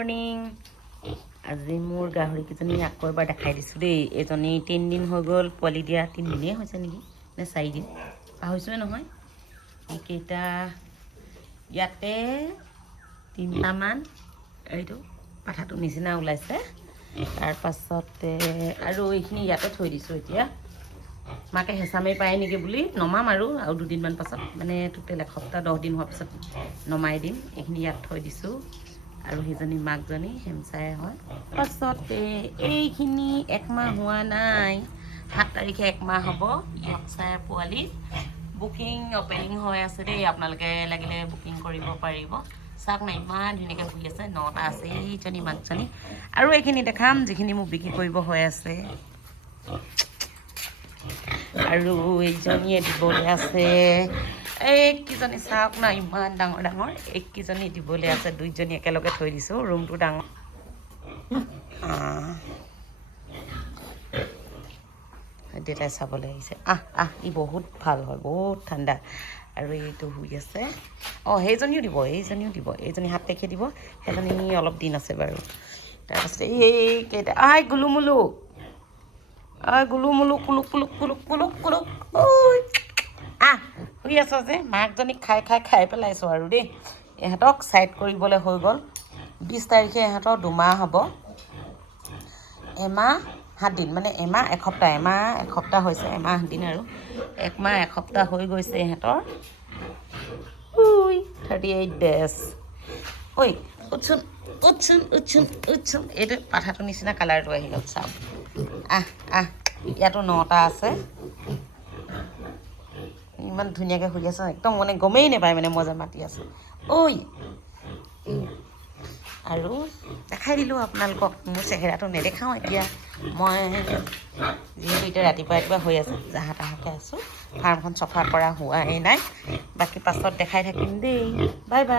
Morning আজি মোৰ গাহৰিকেইজনী আকৌ এবাৰ দেখাই দিছোঁ দেই। এজনী 3 দিন হৈ গ'ল, পোৱালি দিয়া 3 দিনেই হৈছে নেকি নে 4 দিন পাহৰিছোৱে নহয়। এইকেইটা ইয়াতে 3টামান এইটো পাঠাটো নিচিনা ওলাইছে। তাৰপাছতে আৰু এইখিনি ইয়াতে থৈ দিছোঁ। এতিয়া মাকে হেঁচা মাৰি পায় নেকি বুলি নমাম আৰু 2দিনমান পাছত, মানে টোটেল এসপ্তাহ 10 দিন হোৱাৰ পিছত নমাই দিম। এইখিনি ইয়াত থৈ দিছোঁ। আৰু সেইজনী মাকজনী হেমচাই হয়। পাছতে এইখিনি 1 মাহ হোৱা নাই, 7 তাৰিখে 1 মাহ হ'ব। ইয়কচায়াৰ পোৱালি বুকিং অপেনিং হৈ আছে দেই। আপোনালোকে লাগিলে বুকিং কৰিব পাৰিব। চাওক না, ইমান ধুনীয়াকৈ শুই আছে। 9টা আছে এইজনী মাকজনী। আৰু এইখিনি দেখাম যিখিনি মোক বিক্ৰী কৰিব হৈ আছে। আৰু এইজনীয়ে দিবলৈ আছে। এইকেইজনী চাওক না, ইমান ডাঙৰ ডাঙৰ। এইকেইজনী দিবলৈ আছে। 2জনী একেলগে থৈ দিছোঁ, ৰুমটো ডাঙৰ। দেউতাই চাবলৈ আহিছে। ই বহুত ভাল হয়, বহুত ঠাণ্ডা। আৰু এইটো শুই আছে। সেইজনীও দিব, এইজনী 7 তাৰিখে দিব। সেইজনী অলপ দিন আছে বাৰু। তাৰপাছত এইকেইটা গুলুমুলু গুলুমুলু কুলুক কুলুক কুলুক কুলুক কুলুক। শুই আছ যে, মাকজনীক খাই পেলাইছোঁ আৰু দেই। ইহঁতক ছাইড কৰিবলৈ হৈ গ'ল। 20 তাৰিখে ইহঁতৰ 2 মাহ হ'ব। 1 মাহ 7 দিন, মানে 1 মাহ 1 সপ্তাহ। 1 মাহ 1 সপ্তাহ হৈছে, 1 মাহ 7 দিন আৰু 1 মাহ 1 সপ্তাহ হৈ গৈছে ইহঁতৰ। 38 days। উঠচোন। এইটো পাঠাটোৰ নিচিনা কালাৰটো আহি গ'ল। চাওক, ইয়াতো 9টা আছে। ইমান ধুনীয়াকৈ শুই আছে, একদম মানে গমেই নাপায় মানে মই যে মাতি আছোঁ। আৰু দেখাই দিলোঁ আপোনালোকক। মোৰ চেহেৰাটো নেদেখাওঁ এতিয়া, মই যিহেতু এতিয়া ৰাতিপুৱা হৈ আছে, জাহা তাহাকৈ আছোঁ। ফাৰ্মখন চফা কৰা হোৱাই নাই। বাকী পাছত দেখাই থাকিম দেই। Bye bye.